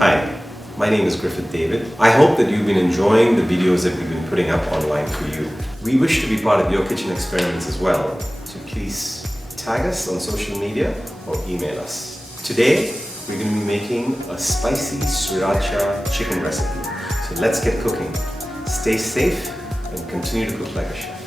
Hi, my name is Griffith David. I hope that you've been enjoying the videos that we've been putting up online for you. We wish to be part of your kitchen experiments as well, so please tag us on social media or email us. Today, we're going to be making a spicy sriracha chicken recipe. So let's get cooking. Stay safe and continue to cook like a chef.